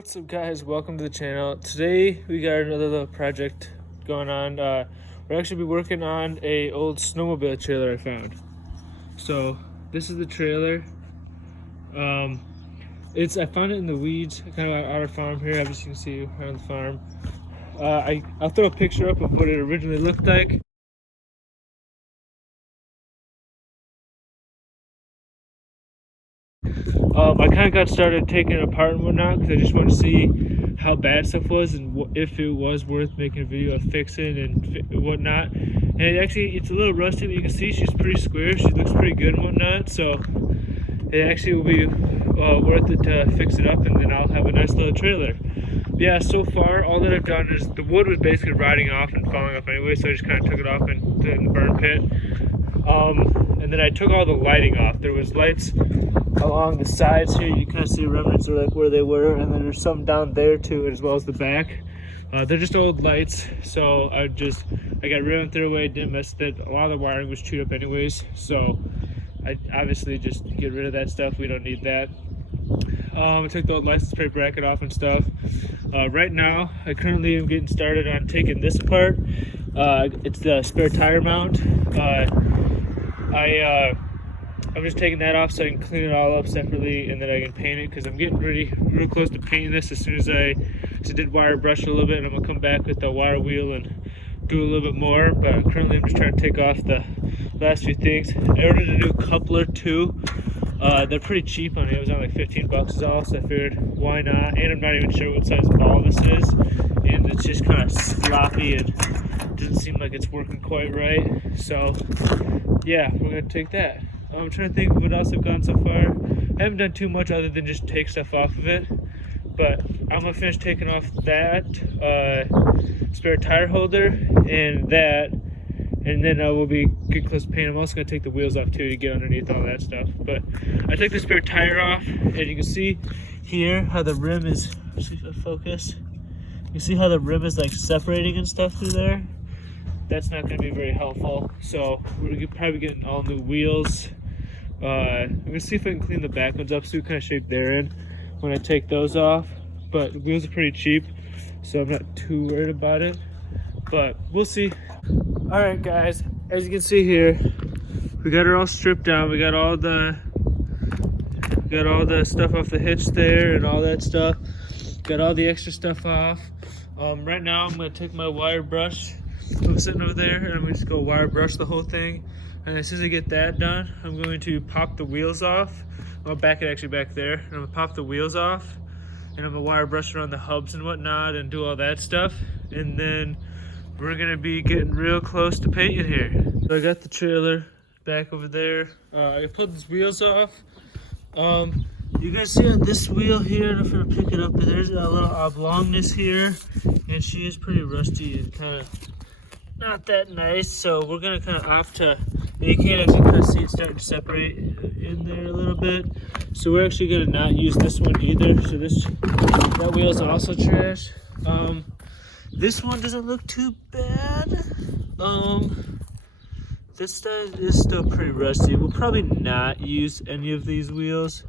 What's up guys, welcome to the channel. Today we got another little project going on. We're actually be working on a old snowmobile trailer I found. So this is the trailer. I found it in the weeds, kind of on our farm here, as you can see around the farm. I'll throw a picture up of what it originally looked like. I kind of got started taking it apart and whatnot because I just wanted to see how bad stuff was and if it was worth making a video of fixing and whatnot. And it's a little rusty, but you can see she's pretty square. She looks pretty good and whatnot. So it actually will be worth it to fix it up, and then I'll have a nice little trailer. But yeah, so far all that I've done is the wood was basically rotting off and falling off anyway, so I just kind of took it off and put it in the burn pit. And then I took all the lighting off. There was lights along the sides here. You kind of see remnants of like where they were, and then there's some down there too, as well as the back. They're just old lights, so I got rid of them, threw away, didn't mess with it. A lot of the wiring was chewed up anyways, so I obviously just get rid of that stuff. We don't need that. I took the old license plate bracket off and stuff. Right now I currently am getting started on taking this apart. It's the spare tire mount. I'm just taking that off so I can clean it all up separately, and then I can paint it, because I'm getting real close to painting this. As soon as I did wire brush a little bit, and I'm gonna come back with the wire wheel and do a little bit more. But currently I'm just trying to take off the last few things. I ordered a new coupler too. They're pretty cheap on it. It was only like 15 bucks is all, so I figured why not. And I'm not even sure what size ball this is, and it's just kind of sloppy and doesn't seem like it's working quite right. So yeah, we're gonna take that. I'm trying to think of what else I've done so far. I haven't done too much other than just take stuff off of it, but I'm gonna finish taking off that spare tire holder and that, and then we'll be getting close to paint. I'm also gonna take the wheels off too to get underneath all that stuff. But I took the spare tire off, and you can see here how the rim is. See if I focus. You see how the rim is like separating and stuff through there. That's not going to be very helpful. So we're probably getting all new wheels. I'm going to see if I can clean the back ones up, see what kind of shape they're in when I take those off. But the wheels are pretty cheap, so I'm not too worried about it. But we'll see. All right, guys. As you can see here, we got her all stripped down. We got all the stuff off the hitch there and all that stuff. Got all the extra stuff off. Right now, I'm going to take my wire brush. I'm sitting over there, and I'm going to just go wire brush the whole thing. And as soon as I get that done, I'm going to pop the wheels off. I'll back it actually back there. And I'm going to pop the wheels off, and I'm going to wire brush around the hubs and whatnot and do all that stuff. And then we're going to be getting real close to painting here. So I got the trailer back over there. I pulled these wheels off. You guys see on this wheel here, I don't know if I'm gonna pick it up, but there's a little oblongness here, and she is pretty rusty and kind of not that nice. So we're gonna kind of opt to, you can actually kind of see it starting to separate in there a little bit. So we're actually gonna not use this one either. So that wheel is also trash. This one doesn't look too bad. This stuff is still pretty rusty. We'll probably not use any of these wheels,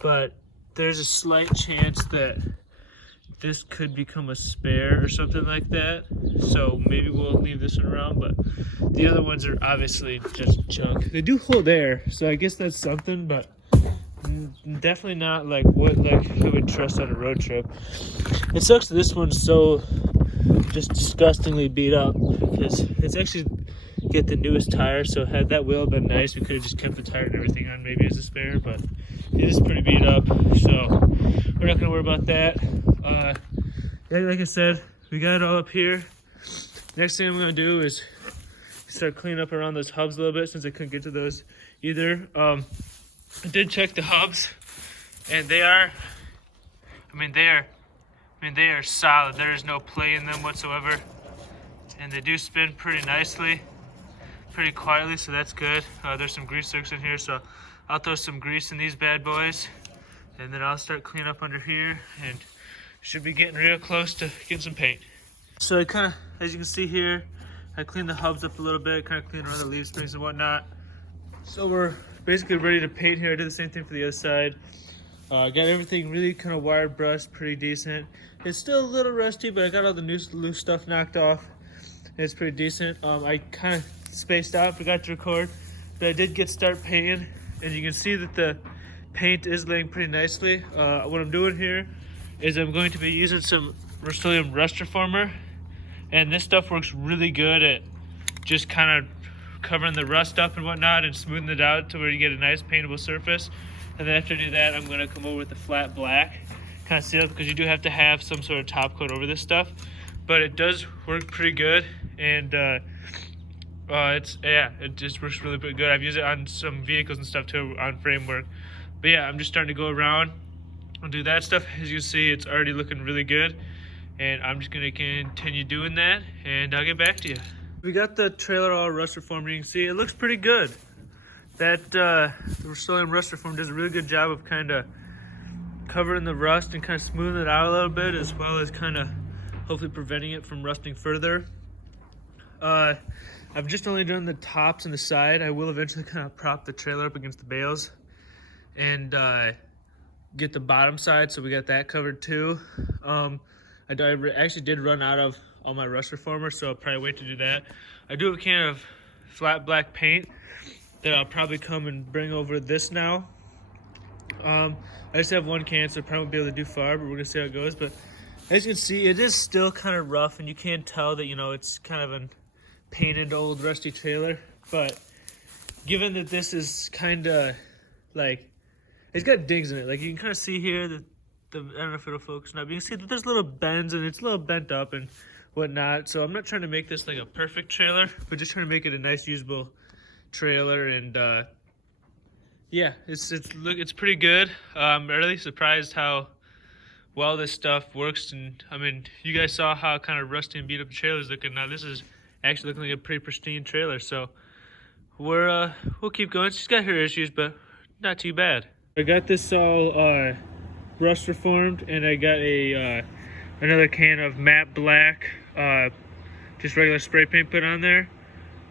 but there's a slight chance that this could become a spare or something like that. So maybe we'll leave this one around, but the other ones are obviously just junk. They do hold air, so I guess that's something, but definitely not like what I would trust on a road trip. It sucks that this one's so just disgustingly beat up, because it's actually get the newest tire, so had that wheel been nice, we could have just kept the tire and everything on maybe as a spare, but it is pretty beat up, so we're not gonna worry about that. Like I said, we got it all up here. Next thing I'm gonna do is start cleaning up around those hubs a little bit, since I couldn't get to those either. I did check the hubs, and they are solid. There is no play in them whatsoever, and they do spin pretty nicely, pretty quietly, so that's good. There's some grease zerks in here, so I'll throw some grease in these bad boys, and then I'll start cleaning up under here, and should be getting real close to getting some paint. So I kind of, as you can see here, I cleaned the hubs up a little bit, kind of cleaned around the leaf springs and whatnot. So we're basically ready to paint here. I did the same thing for the other side. Got everything really kind of wired brushed pretty decent. It's still a little rusty, but I got all the loose stuff knocked off. It's pretty decent. I kind of spaced out, forgot to record, but I did start painting, and you can see that the paint is laying pretty nicely. What I'm doing here is I'm going to be using some Rust-Oleum Rust Reformer, and this stuff works really good at just kind of covering the rust up and whatnot and smoothing it out to where you get a nice paintable surface. And then after I do that, I'm going to come over with the flat black, kind of seal it, because you do have to have some sort of top coat over this stuff. But it does work pretty good, and it just works really pretty good. I've used it on some vehicles and stuff too, on framework. But yeah, I'm just starting to go around and do that stuff. As you see, it's already looking really good, and I'm just going to continue doing that, and I'll get back to you. We got the trailer all rust reformed. You can see it looks pretty good. That the Rust-Oleum Rust Reform does a really good job of kind of covering the rust and kind of smoothing it out a little bit, as well as kind of hopefully preventing it from rusting further. I've just only done the tops and the side. I will eventually kind of prop the trailer up against the bales and get the bottom side, so we got that covered too. I actually did run out of all my rust reformer, so I'll probably wait to do that. I do have a can of flat black paint that I'll probably come and bring over this now. I just have one can, so I probably won't be able to do far, but we're gonna see how it goes. But as you can see, it is still kind of rough, and you can tell that, you know, it's kind of a painted old rusty trailer. But given that this is kind of like, it's got dings in it, like you can kind of see here that I don't know if it'll focus or not, but you can see that there's little bends and it's a little bent up and whatnot. So I'm not trying to make this like a perfect trailer, but just trying to make it a nice usable trailer. And yeah, it's pretty good. I'm really surprised how well this stuff works. And I mean, you guys saw how kind of rusty and beat up the trailer is looking. Now this is actually looking like a pretty pristine trailer. So we'll keep going. She's got her issues, but not too bad. I got this all rust reformed, and I got a another can of matte black, just regular spray paint put on there.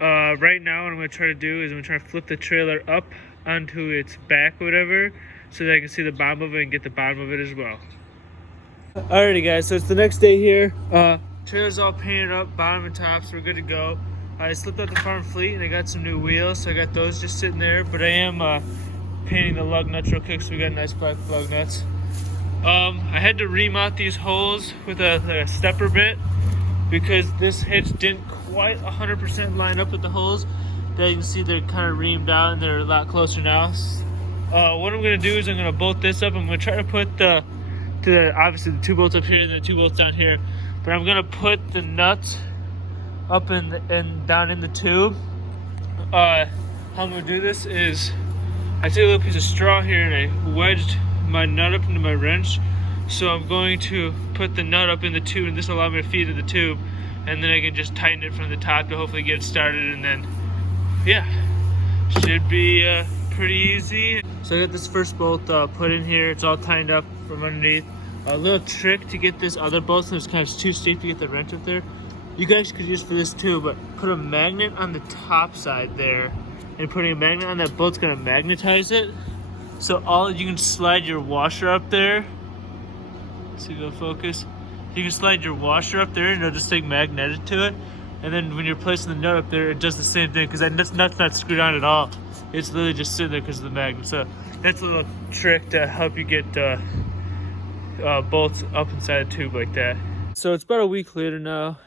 Right now what I'm going to try to do is I'm going to try to flip the trailer up onto its back or whatever, so that I can see the bottom of it and get the bottom of it as well. Alrighty guys, so it's the next day here. Trailer's all painted up, bottom and top, so we're good to go. I slipped out the farm fleet and I got some new wheels, so I got those just sitting there, but I am painting the lug nuts real quick, so we got nice black lug nuts. I had to remount these holes with a stepper bit because this hitch didn't quite 100% line up with the holes. There you can see they're kind of reamed out and they're a lot closer now. What I'm going to do is I'm going to bolt this up. I'm going to try to put obviously the 2 bolts up here and the 2 bolts down here, but I'm going to put the nuts up and down in the tube. How I'm going to do this is I take a little piece of straw here and I wedged my nut up into my wrench. So I'm going to put the nut up in the tube, and this will allow me to feed to the tube, and then I can just tighten it from the top to hopefully get it started, and then yeah, should be pretty easy. So I got this first bolt put in here. It's all tightened up from underneath. A little trick to get this other bolt, so it's kind of too steep to get the wrench up there. You guys could use for this too, but put a magnet on the top side there, and putting a magnet on that bolt's gonna magnetize it. So you can slide your washer up there. See if it'll focus. You can slide your washer up there and it'll just stay magnetic to it. And then when you're placing the nut up there, it does the same thing, because that nut's not screwed on at all. It's literally just sitting there because of the magnet. So that's a little trick to help you get bolts up inside the tube like that. So it's about a week later now.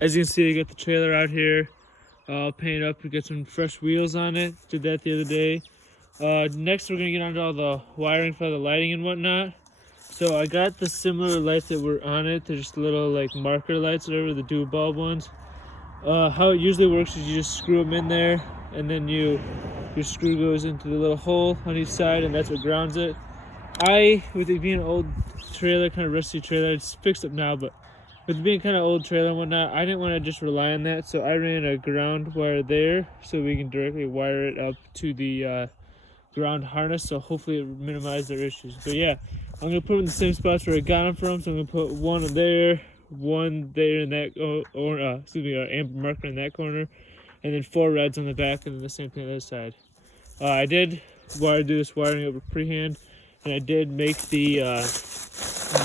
As you can see, I got the trailer out here. Painted up. We got some fresh wheels on it. Did that the other day. Next we're gonna get onto all the wiring for the lighting and whatnot. So I got the similar lights that were on it. They're just little like marker lights, whatever, the dual bulb ones. How it usually works is you just screw them in there, and then your screw goes into the little hole on each side, and that's what grounds it. With it being an old trailer, kind of rusty trailer, it's fixed up now, but with it being kind of old trailer and whatnot, I didn't want to just rely on that, so I ran a ground wire there so we can directly wire it up to the ground harness, so hopefully it minimizes their issues. But yeah, I'm gonna put them in the same spots where I got them from. So I'm gonna put one there in that, amber marker in that corner, and then 4 reds on the back, and then the same thing on the other side. I did do this wiring over freehand. and I did make the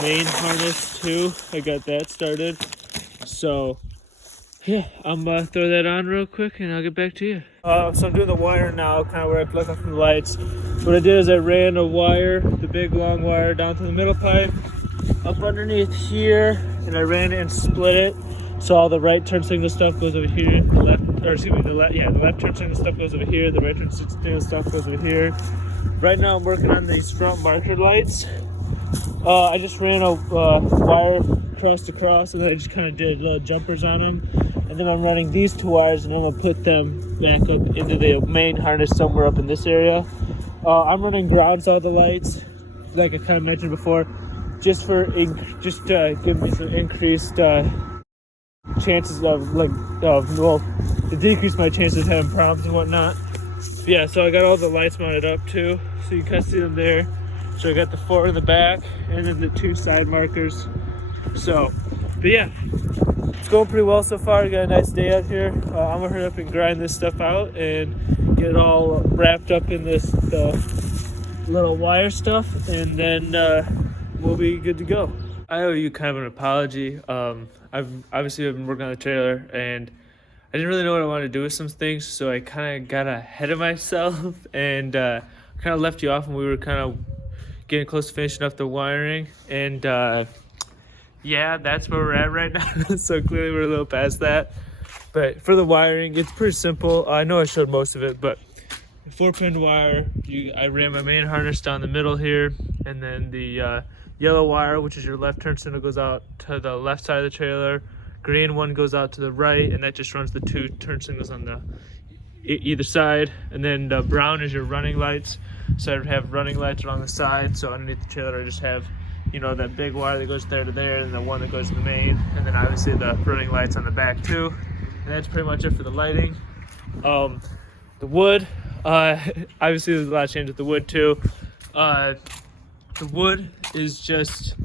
main harness too. I got that started. So yeah, I'm gonna throw that on real quick and I'll get back to you. So I'm doing the wire now, kind of where I plug up the lights. What I did is I ran a wire, the big long wire, down to the middle pipe, up underneath here, and I ran it and split it. So all the right turn signal stuff goes over here, the left, or excuse me, the left turn signal stuff goes over here, the right turn signal stuff goes over here. Right now I'm working on these front marker lights. I just ran a wire across, and then I just kind of did little jumpers on them. And then I'm running these 2 wires, and I'm gonna put them back up into the main harness somewhere up in this area. I'm running grounds all the lights, like I kind of mentioned before, just for give me some increased chances to decrease my chances of having problems and whatnot. But yeah, so I got all the lights mounted up too, so you can kind of see them there. So I got the 4 in the back and then the 2 side markers. So, but yeah, it's going pretty well so far. We got a nice day out here. I'm gonna hurry up and grind this stuff out and get it all wrapped up in this little wire stuff, and then we'll be good to go. I owe you kind of an apology. I've been working on the trailer, and I didn't really know what I wanted to do with some things, so I kind of got ahead of myself and kind of left you off when we were kind of getting close to finishing up the wiring. And yeah, that's where we're at right now. So clearly we're a little past that. But for the wiring, it's pretty simple. I know I showed most of it, but 4-pin wire, I ran my main harness down the middle here, and then the yellow wire, which is your left turn signal, goes out to the left side of the trailer. Green one goes out to the right, and that just runs the 2 turn signals on the either side. And then the brown is your running lights. So I have running lights along the side. So underneath the trailer I just have, you know, that big wire that goes there to there, and the one that goes to the main, and then obviously the running lights on the back too. And that's pretty much it for the lighting. The wood, obviously there's a lot of change with the wood too. The wood is just,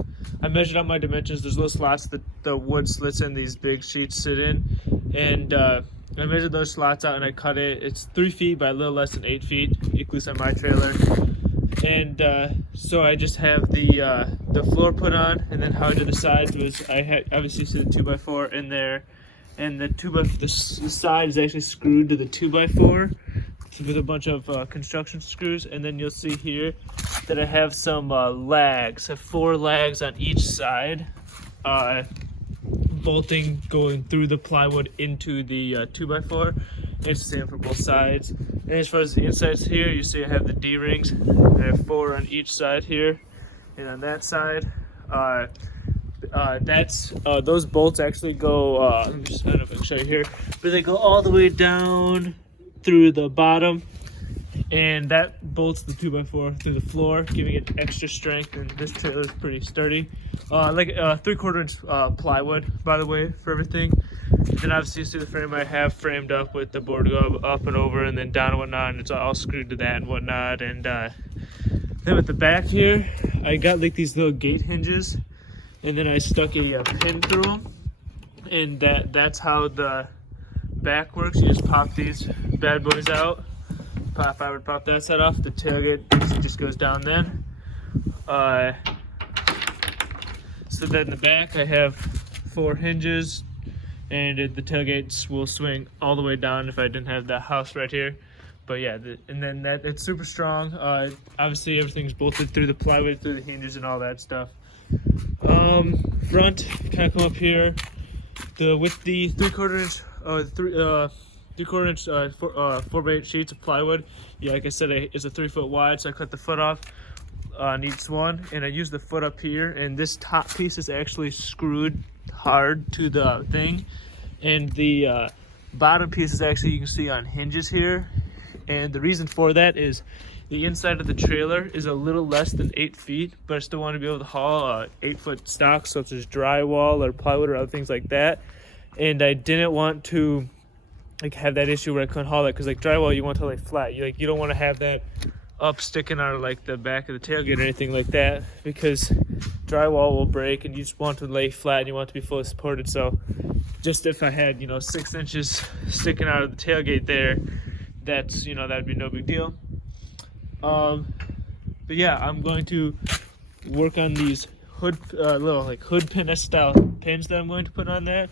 I measured out my dimensions. There's little slots that the wood slits in, these big sheets sit in, and I measured those slots out and I cut it. It's 3 feet by a little less than 8 feet, at least on my trailer. And so I just have the floor put on, and then how I did the sides was I had obviously see the 2x4 in there, and the side is actually screwed to the 2x4 with a bunch of construction screws. And then you'll see here that I have some lags. I have 4 lags on each side, bolting going through the plywood into the 2x4. It's the same for both sides. And as far as the insides here, you see I have the D-rings. I have 4 on each side here, and on that side, those bolts actually go. Let me just, I don't know if I can show you here, but they go all the way down through the bottom, and that bolts the 2x4 through the floor, giving it extra strength. And this trailer is pretty sturdy, like 3/4 inch plywood, by the way, for everything. And then obviously you see the frame I have framed up with the board go up and over and then down and whatnot, and it's all screwed to that and whatnot. And then with the back here, I got like these little gate hinges, and then I stuck a pin through them, and that's how the back works. You just pop these bad boys out. If I would pop that side off, the tailgate just goes down then. So then in the back I have 4 hinges, and the tailgates will swing all the way down if I didn't have that house right here. But yeah, and then it's super strong. Obviously everything's bolted through the plywood, through the hinges and all that stuff. Front, kind of come up here, with the 3/4 inch, 3/4 inch 4x8 sheets of plywood. Yeah, like I said, it's a 3 foot wide, so I cut the foot off on each one, and I use the foot up here, and this top piece is actually screwed hard to the thing, and the bottom piece is actually, you can see, on hinges here. And the reason for that is the inside of the trailer is a little less than 8 feet, but I still want to be able to haul 8-foot stock, such as drywall or plywood or other things like that. And I didn't want to like have that issue where I couldn't haul it, because like drywall, you want to lay flat. You don't want to have that up sticking out of like the back of the tailgate or anything like that, because drywall will break, and you just want to lay flat and you want it to be fully supported. So just if I had 6 inches sticking out of the tailgate there, that's that'd be no big deal. But yeah, I'm going to work on these hood little like hood pin style pins that I'm going to put on there.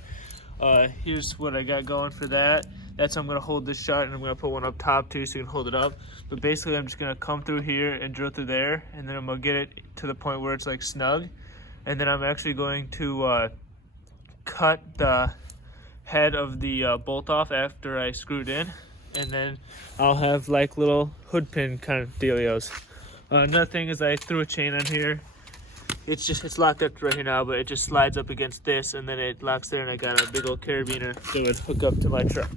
Here's what I got going for that. That's how I'm going to hold this shut, and I'm going to put one up top too so you can hold it up. But basically I'm just going to come through here and drill through there, and then I'm going to get it to the point where it's like snug. And then I'm actually going to cut the head of the bolt off after I screwed in, and then I'll have like little hood pin kind of dealios. Another thing is I threw a chain on here. It's locked up right here now, but it just slides up against this and then it locks there, and I got a big old carabiner that would hook up to my truck.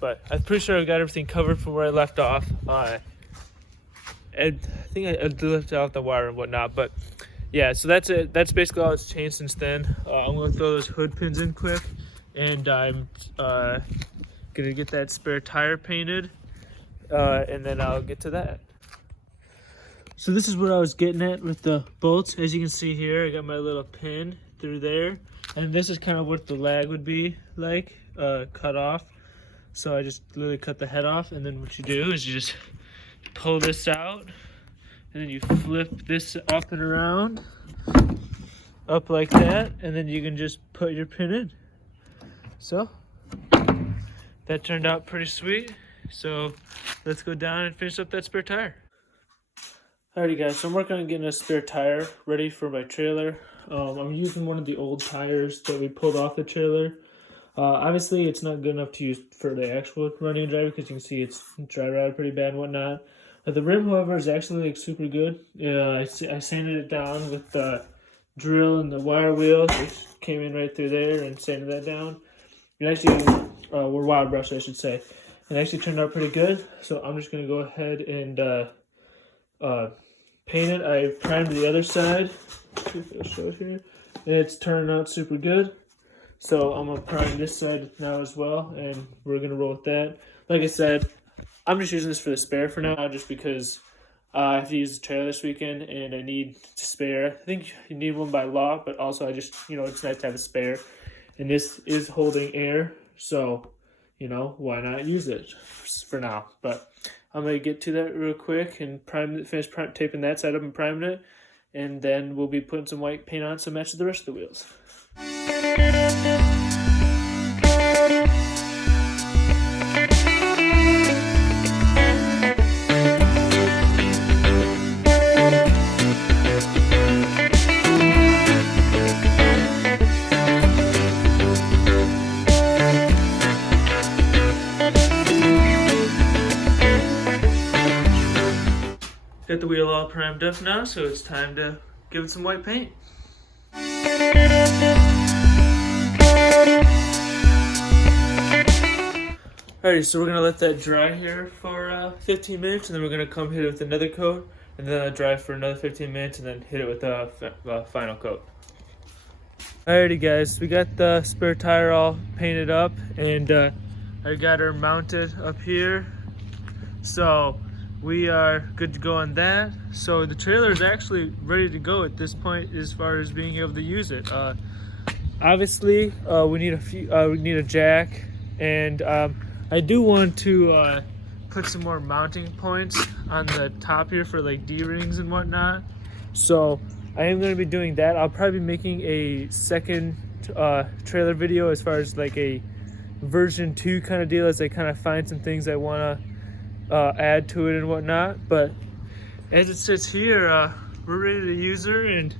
But I'm pretty sure I got everything covered from where I left off. I think I left out the wire and whatnot, but yeah, so that's it. That's basically all it's changed since then. I'm gonna throw those hood pins in quick, and I'm gonna get that spare tire painted, and then I'll get to that. So this is what I was getting at with the bolts. As you can see here, I got my little pin through there, and this is kind of what the lag would be like, cut off. So I just literally cut the head off, and then what you do is you just pull this out, and then you flip this up and around, up like that, and then you can just put your pin in. So that turned out pretty sweet. So let's go down and finish up that spare tire. Alrighty guys, so I'm working on getting a spare tire ready for my trailer. I'm using one of the old tires that we pulled off the trailer. Obviously it's not good enough to use for the actual running and driving, because you can see it's dry rotted pretty bad and whatnot. The rim, however, is actually like super good. I sanded it down with the drill and the wire wheel, which came in right through there, and sanded that down. It actually, or wire brush I should say. It actually turned out pretty good. So I'm just gonna go ahead and paint it. I primed the other side. See if it'll show here. And it's turning out super good. So I'm gonna prime this side now as well, and we're gonna roll with that. Like I said, I'm just using this for the spare for now, just because I have to use the trailer this weekend and I need to spare. I think you need one by law, but also I just, it's nice to have a spare. And this is holding air, so, why not use it for now? But I'm going to get to that real quick and finish taping that side up and priming it. And then we'll be putting some white paint on to match the rest of the wheels. Got the wheel all primed up now, so it's time to give it some white paint. Alrighty, so we're going to let that dry here for 15 minutes, and then we're going to come hit it with another coat, and then dry for another 15 minutes, and then hit it with a final coat. Alrighty guys, we got the spare tire all painted up, and I got her mounted up here. So we are good to go on that. So the trailer is actually ready to go at this point as far as being able to use it. Obviously, we need a jack, and I do want to put some more mounting points on the top here for like D-rings and whatnot. So I am going to be doing that. I'll probably be making a second trailer video as far as like a version 2 kind of deal, as I kind of find some things I want to add to it and whatnot. But as it sits here, we're ready to use her, and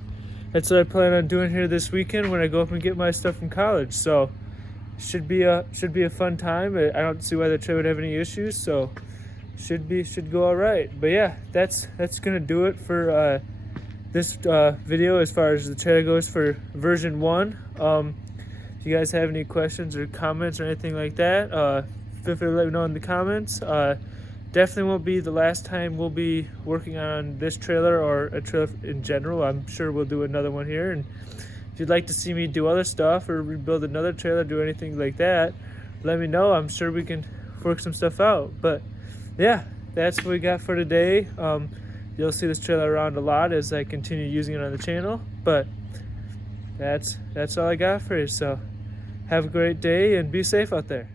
that's what I plan on doing here this weekend when I go up and get my stuff from college. So should be a fun time. I don't see why the trailer would have any issues, so should go all right. But yeah, that's gonna do it for this video as far as the trailer goes for version 1. If you guys have any questions or comments or anything like that, feel free to let me know in the comments. Definitely won't be the last time we'll be working on this trailer or a trailer in general. I'm sure we'll do another one here, and if you'd like to see me do other stuff or rebuild another trailer, do anything like that, let me know. I'm sure we can work some stuff out. But yeah, that's what we got for today. You'll see this trailer around a lot as I continue using it on the channel, but that's all I got for you. So have a great day and be safe out there.